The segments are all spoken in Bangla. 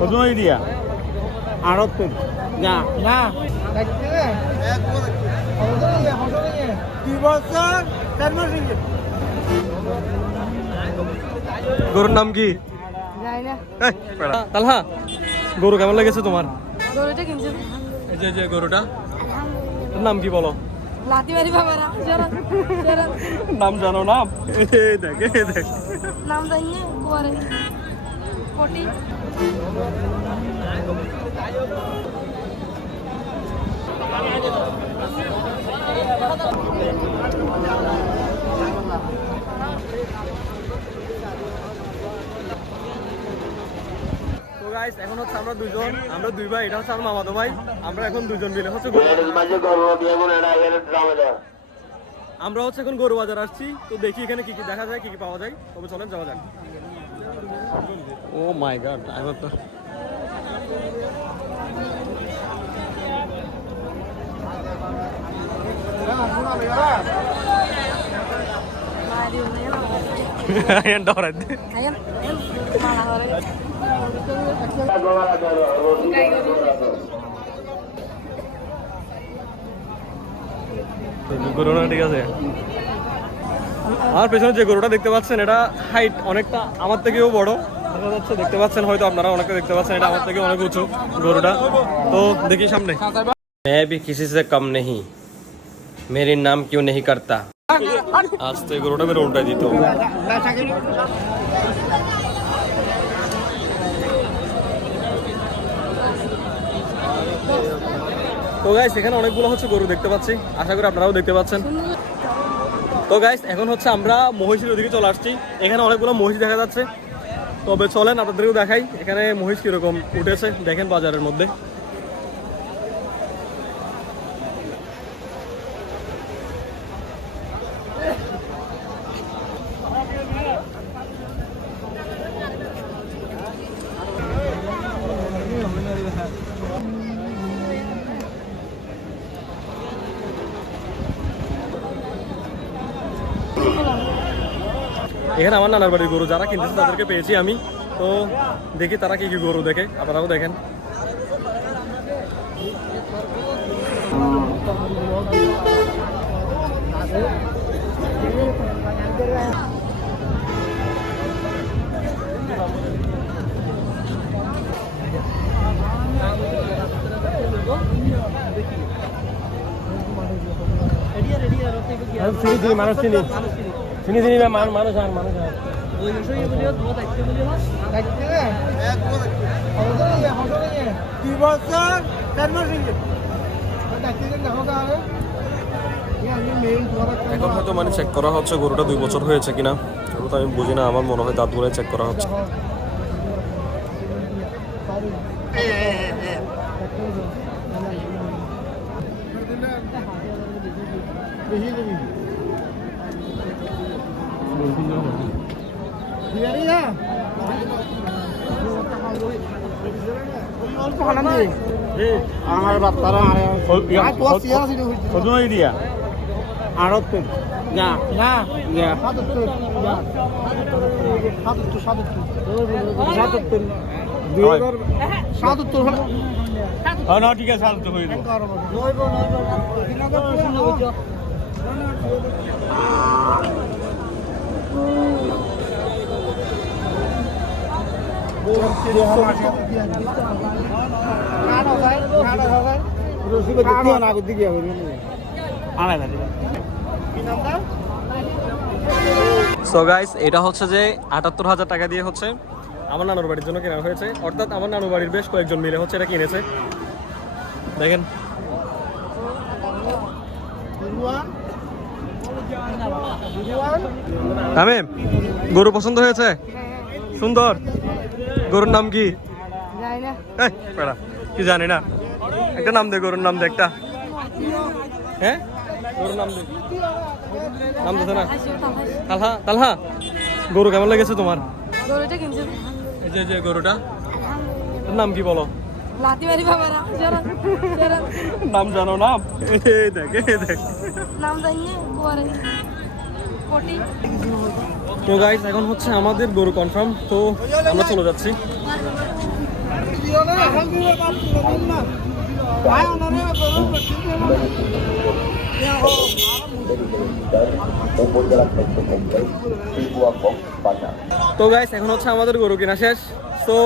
কত দিয়া 78 না না 2 বছর 4 মাস হয়েছে। গরুর নাম কি? যাই না তালহা, গরু কেমন লেগেছে তোমার? গরুটা কিনছে এই যে গরুটা, এর নাম কি বলো? লাতিবাড়ি বাবারা শরৎ শরৎ নাম জানো না? দেখ দেখ, নাম জানি না কুয়ারে কোটি। তো গাইস এখন হচ্ছে আমরা দুই ভাই, এটা হচ্ছে আমার মামাতো ভাই। আমরা এখন দুজন মিলে হচ্ছে আমরা হচ্ছে এখন গরু বাজার আসছি। তো দেখি এখানে কি কি দেখা যায়, কি কি পাওয়া যায়। তবে চলেন যাওয়া যাক। Oh my god, I hope Ayan Dorat. Ayan malah hore গরুটা ঠিক আছে। আর পেছনে যে গরুটা দেখতে পাচ্ছেন, এটা হাইট অনেকটা আমার থেকেও বড় দেখা যাচ্ছে। দেখতে পাচ্ছেন হয়তো আপনারা অনেকে দেখতে পাচ্ছেন, এটা আমার থেকে অনেক উঁচু গরুটা। তো দেখি সামনে। मैं भी किसी से कम नहीं, मेरी नाम क्यों नहीं करता। আজ তো এই গরুটা মেরে উল্টাই দিত। তো গাইস এখানে অনেকগুলো হচ্ছে গরু দেখতে পাচ্ছি, আশা করি আপনারাও দেখতে পাচ্ছেন। তো গাইস এখন হচ্ছে আমরা মহিষের ওদিকে চলে আসছি। এখানে অনেকগুলো মহিষ দেখা যাচ্ছে। তবে চলেন আপনাদেরকেও দেখাই এখানে মহিষ কিরকম উঠেছে, দেখেন বাজারের মধ্যে। এখানে আমার নানার বাড়ির গরু যারা কিনতেছে তাদেরকে পেয়েছি আমি। তো দেখি তারা কি কি গরু দেখে, আপনারাও দেখেন। মানুষ চিনি মানুষ আর মানুষ আর এখন হয়তো মানে চেক করা হচ্ছে গরুটা 2 বছর হয়েছে কিনা। তো আমি বুঝি না, আমার মনে হয় দাঁতগুলো চেক করা হচ্ছে। আমার বাচ্চারা কত দিয়া 78 না না না ঠিক আছে, সাত হয়ে যাবে। সো গাইস এটা হচ্ছে যে ৭৮,০০০ টাকা দিয়ে হচ্ছে আমার নানুর বাড়ির জন্য কেনা হয়েছে। অর্থাৎ আমার নানুর বাড়ির বেশ কয়েকজন মিলে হচ্ছে এটা কিনেছে। দেখেন তামিম, গরু পছন্দ হয়েছে? সুন্দর। গরুর নাম কি? কি জানি না, একটা নাম দে, গরুর নাম দে একটা। হ্যাঁ গরুর নাম দে, নাম দিতে না। তালহা, তালহা, গরু কেমন লেগেছে তোমার? গরুটা কিনছে এই যে গরুটা, এর নাম কি বলো? লাতিবাড়ি বাবারা শরৎ শরৎ নাম জানো না? দেখ দেখ, নাম জানি না কুয়ারে কোটি। তো গাইস এখন হচ্ছে আমাদের গরু কনফার্ম। তো আমরা চলে যাচ্ছি। তো গাইস এখন হচ্ছে আমাদের গরু কেনা শেষ। তো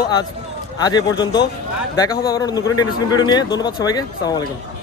আজ এ পর্যন্ত, দেখা হবে আবার নতুন করে ইন্টারেস্টিং ভিডিও নিয়ে। ধন্যবাদ সবাইকে, আসসালামু আলাইকুম।